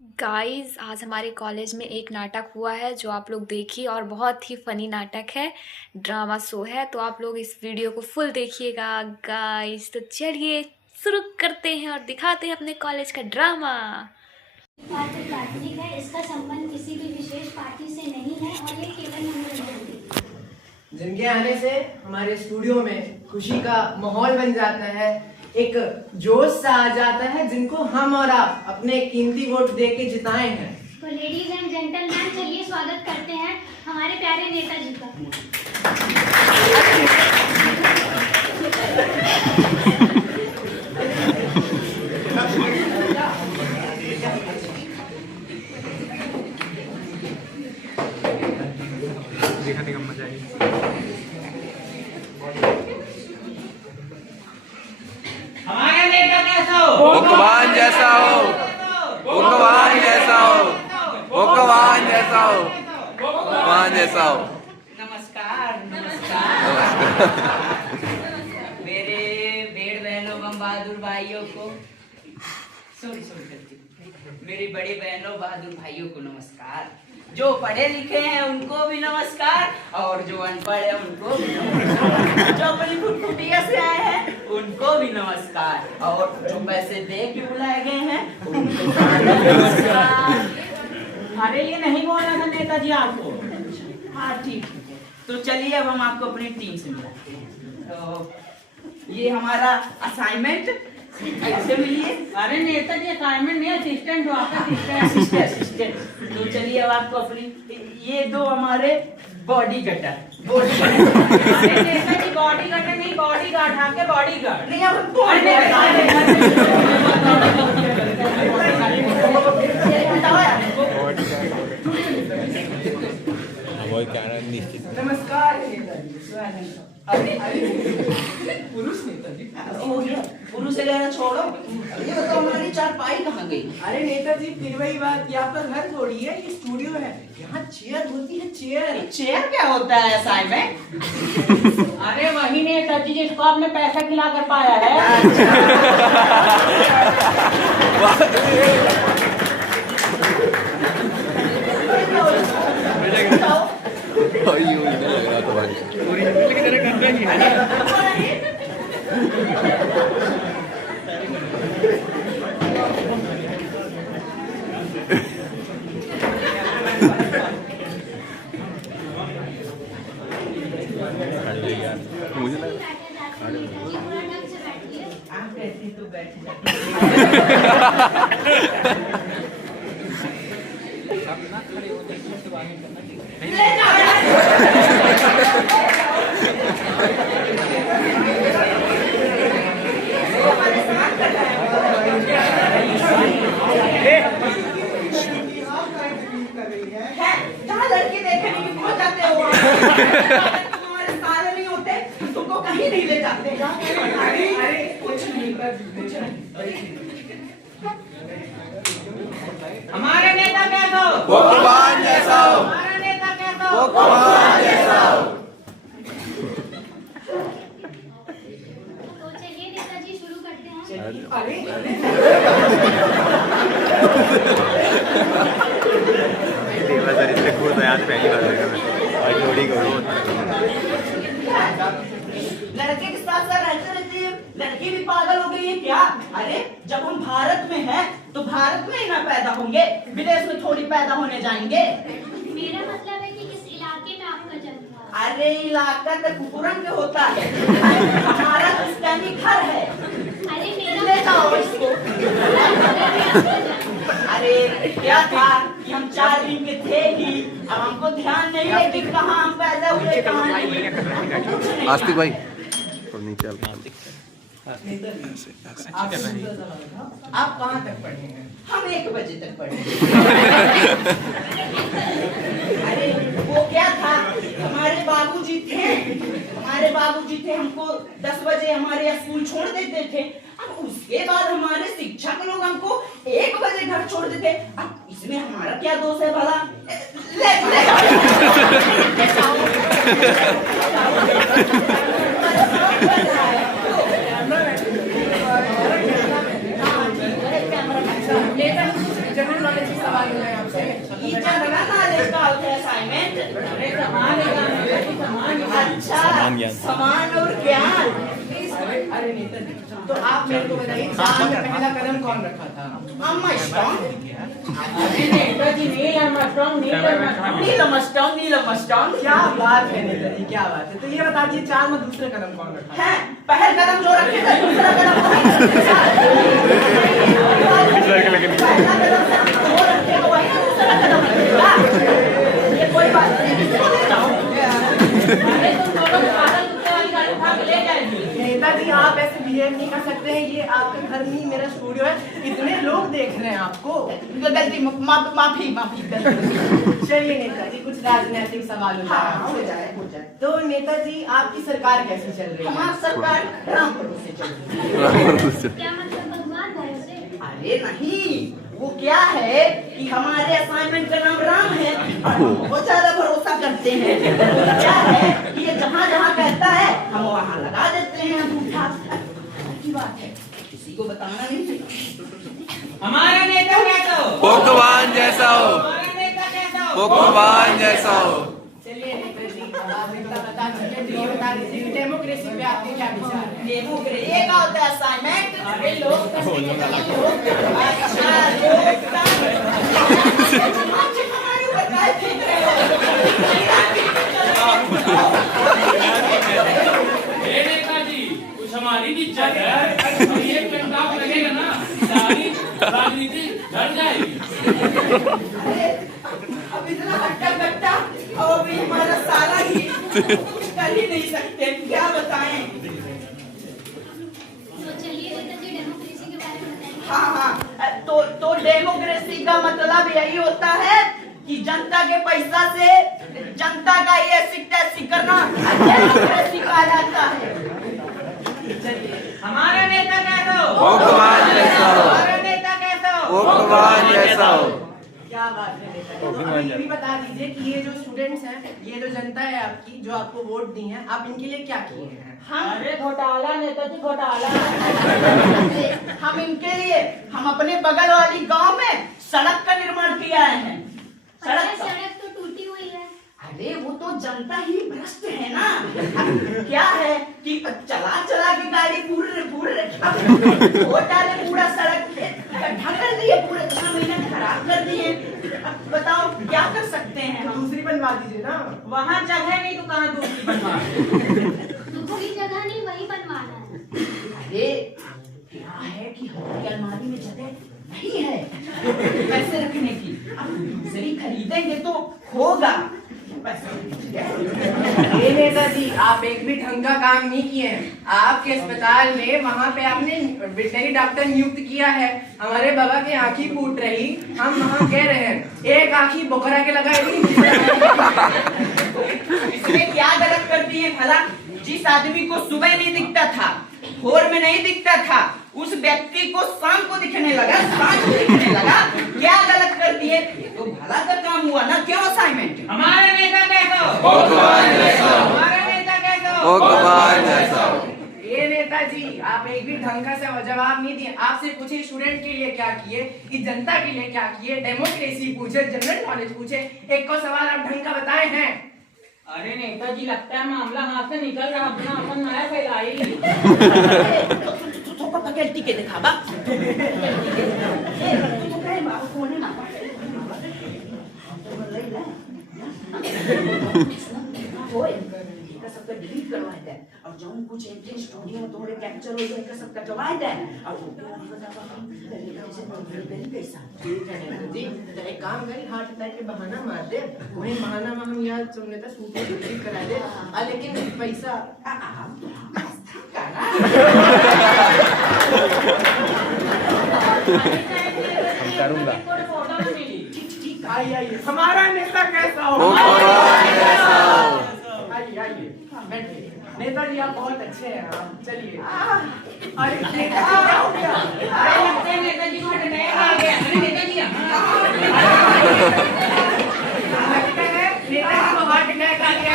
Guys आज हमारे college में एक नाटक हुआ है जो आप लोग देखिए और बहुत ही फनी नाटक है। ड्रामा शो है तो आप लोग इस वीडियो को फुल देखिएगा गाइस। तो चलिए शुरू करते हैं और दिखाते हैं अपने कॉलेज का ड्रामा। पात्र प्राथमिक है, इसका संबंध किसी भी विशेष पार्टी से नहीं है और ये केवल मनोरंजन है। जिनके आने से हमारे स्टूडियो में खुशी का माहौल बन जाता है, एक जोश सा आ जाता है जिनको हम और आप अपने कीमती वोट दे के जिताए हैं। तो लेडीज एंड जेंटलमैन, चलिए स्वागत करते हैं हमारे प्यारे नेताजी का। दिखाने का मजा है। हमारा नेता कैसा हो? भगवान जैसा हो, भगवान जैसा हो, भगवान जैसा हो, भगवान जैसा हो। नमस्कार नमस्कार मेरे बेड़ बहनों बम बहादुर भाइयों को मेरी बड़ी बहनों बहादुर भाइयों को नमस्कार। जो पढ़े लिखे हैं उनको भी नमस्कार और जो अनपढ़ है उनको भी नमस्कार। जो अपनी फुटफुटिया से आए हैं उनको भी नमस्कार और जो पैसे दे के बुलाए गए हैं उनको भी नमस्कार। अरे ये नहीं बोलना था नेताजी आपको। हाँ ठीक है, तो चलिए अब हम आपको अपनी टीम से मिलाते हैं। तो ये हमारा असाइनमेंट ऐसे मिलिए। अरे नेताजी असाइनमेंट नहीं, असिस्टेंट हो आपका। असिस्टेंट। तो चलिए अब आपको अपनी ये दो हमारे बॉडी कटर। अरे नेताजी बॉडी गार्ड नहीं, बॉडी गार्ड आपके बॉडी गार्ड नहीं अब कौन नमस्कार नेताजी। अरे पुरुष नेताजी हो गया। पुरुष से लेना छोड़ो, ये बताओ हमारी चारपाई कहाँ गई? अरे नेताजी फिर वही बात, यहाँ पर घर थोड़ी है, ये स्टूडियो है। यहाँ चेयर होती है, चेयर। चेयर क्या होता है असाइनमेंट? अरे वही नेताजी जिसको आपने पैसा खिला कर पाया है। लग रहा था भाई। मुझे लगा पूरा ढंग से बैठिए। आप कैसे तो बैठ जाते। जहाँ लड़की देखने की पहुंच जाते हो तुम्हारे सारे नहीं होते, तुमको कहीं नहीं ले जाते। अरे कुछ नहीं हमारे नेता कैसा हो? भगवान जैसा हो, हमारा नेता कैसा हो? भगवान जैसा हो। तो चलिए नेताजी शुरू करते हैं। देवा सर इससे खुश है, आज पहली बार लगा मैं और जोड़ी करूँ। लड़के के साथ साथ रहते रहते हैं, लड़की भी पागल हो गई है क्या? अरे जब हम भारत में हैं तो भारत में ही ना पैदा होंगे, विदेश में थोड़ी पैदा होने जाएंगे। मेरा मतलब है कि किस इलाके में आपका जन्म हुआ। अरे इलाका तो कुकुरन के होता है, हमारा क्रिस्टियानी घर है। अरे मेरा ले जाओ इसको। अरे क्या था कि हम 4 दिन के थे ही, अब हमको ध्यान नहीं है कि कहाँ हम पैदा हुए कहाँ नहीं। आस्तिक भाई और नीचे आप कहाँ तक पढ़े हैं? हम 1 बजे तक पढ़े। अरे वो क्या था, हमारे बाबूजी थे हमको 10 बजे हमारे स्कूल छोड़ देते थे। अब उसके बाद हमारे शिक्षक लोग हमको 1 बजे घर छोड़ देते। अब इसमें हमारा क्या दोष है भला? ले जाओ। जनरल नॉलेज के सवाल हो जाए आपसे। ये जनरल नॉलेज का होता है असाइनमेंट। अच्छा, समान और ज्ञान। अरे नेताजी, तो आप मेरे को बताइए, चांद में पहला कदम कौन रखा था? Neil Armstrong. क्या बात है नेताजी, क्या बात है। तो ये बता दीजिए, चांद में दूसरा कदम कौन रखा है? पहला कदम जो रखेगा दूसरा कदम पहला कदम जो रखेगा वही दूसरा कदम रखेगा। ये कोई बात नहीं। नेताजी, आप ऐसे बिहेव नहीं कर सकते हैं। ये आपका घर नहीं, मेरा स्टूडियो है। इतने लोग देख रहे हैं आपको। गलती, माफी। चलिए नेताजी, कुछ राजनीतिक सवाल हो जाए। हो जाए। तो नेताजी, आपकी सरकार कैसी चल रही है? हमारी सरकार राम भरोसे चल रही है। क्या मतलब भगवान भरोसे? अरे नहीं, वो क्या है कि हमारे असाइनमेंट का नाम राम है और हम बहुत ज्यादा भरोसा करते हैं। क्या है कि ये जहाँ जहाँ कहता है हम वहाँ लगा देते हैं अंगूठा। की बात है, किसी को बताना नहीं चाहिए। हमारा नेता कैसा हो? भगवान जैसा हो, हमारा नेता कैसा हो? भगवान जैसा हो। चलिए नेताजी, अब आप इतना बता दीजिए, तो ये बता दीजिए कि डेमोक्रेसी पे आपके क्या विचार है? डेमोक्रेसी ये का होता है असाइनमेंट। अरे लोग हमारे ऊपर काय फेंक रहे नेताजी, कुछ हमारी भी इज्जत है। और ये पेंटाप लगेगा ना, सारी राजनीति झड़ जाएगी। अब इतना हट्टा कट्टा और भी हमारा सारा ही कुछ कर ही नहीं सकते, क्या बताएं। तो चलिए नेताजी, डेमोक्रेसी के बारे में बताइए। हाँ, तो डेमोक्रेसी का मतलब यही होता है कि जनता के पैसा से जनता का ये सिक्का करना डेमोक्रेसी कहा जाता है। हमारा नेता कैसा हो? भगवान जैसा हो, हमारा नेता कैसा हो? भगवान जैसा हो। क्या बात है नेताजी। तो ये भी बता दीजिए कि ये जो स्टूडेंट्स हैं, ये जो जनता है आपकी, जो आपको वोट दी है, आप इनके लिए क्या किए हैं? अरे घोटाला नेताजी, घोटाला। हम इनके लिए हम अपने बगल वाली गांव में सड़क का निर्माण किया है। सड़क तो टूटी हुई है। अरे वो तो जनता ही भ्रष्ट है ना। क्या है कि चला के गाड़ी पूरे वो डाले, पूरा सड़क गड्ढा कर दिए, पूरे 6 महीने खराब कर दिए। अब बताओ क्या कर सकते हैं हम? दूसरी बनवा दीजिए ना। वहाँ जगह नहीं तो कहाँ दूसरी बनवा? दूसरी जगह नहीं, वही बनवाना है। अरे क्या है कि हमारी अलमारी में जगह नहीं है पैसे रखने की। अब दूसरी खरीदेंगे तो होगा ये नेताजी, आप एक भी ढंग का काम नहीं किए हैं। आपके अस्पताल में वहाँ पे आपने वेटनरी डॉक्टर नियुक्त किया है। हमारे बाबा की आँखी फूट रही, हम वहाँ कह रहे हैं एक आँखी बोखरा के लगाएगी। इसमें क्या गलत कर दिए भला? जिस आदमी को सुबह नहीं दिखता था, भोर में नहीं दिखता था, उस व्यक्ति को शाम को दिखने लगा, सांझ को दिखने लगा। क्या गलत कर दिए? तो भला का काम हुआ ना। क्यों असाइनमेंट? हमारा नेता कैसा हो? भगवान जैसा हो, हमारा नेता कैसा हो? भगवान जैसा हो। ये नेताजी, आप एक भी ढंग का से जवाब नहीं दिए। आपसे पूछे स्टूडेंट के लिए क्या किए, कि जनता के लिए क्या किए, डेमोक्रेसी पूछे, जनरल नॉलेज पूछे, एक को सवाल आप ढंग का बताए हैं। अरे नेताजी, लगता है मामला हाथ से निकल रहा, अपना अपन नया फैलाई। तो पकड़ती के दिखा बा। सबका डिलीट करवाए थे और जो कुछ एंट्री स्टूडियो में तुम्हारे कैप्चर हो जाएगा, सबका करवाए थे और ठीक है जी, तो एक काम करें, हार्ट अटैक के बहाना मार दे, वही बहाना में हम यहाँ सुन लेते, सूट डिलीट करा दे। लेकिन पैसा करूंगा। आइए, हमारा नेता कैसा हो? भगवान जैसा हो। आइए बैठिए। नेताजी आप बहुत अच्छे हैं। आप चलिए। अरे नेताजी क्या हो गया? नेताजी को अटैक आ गया। अरे नेताजी, लगता है नेताजी को हार्ट अटैक आ गया।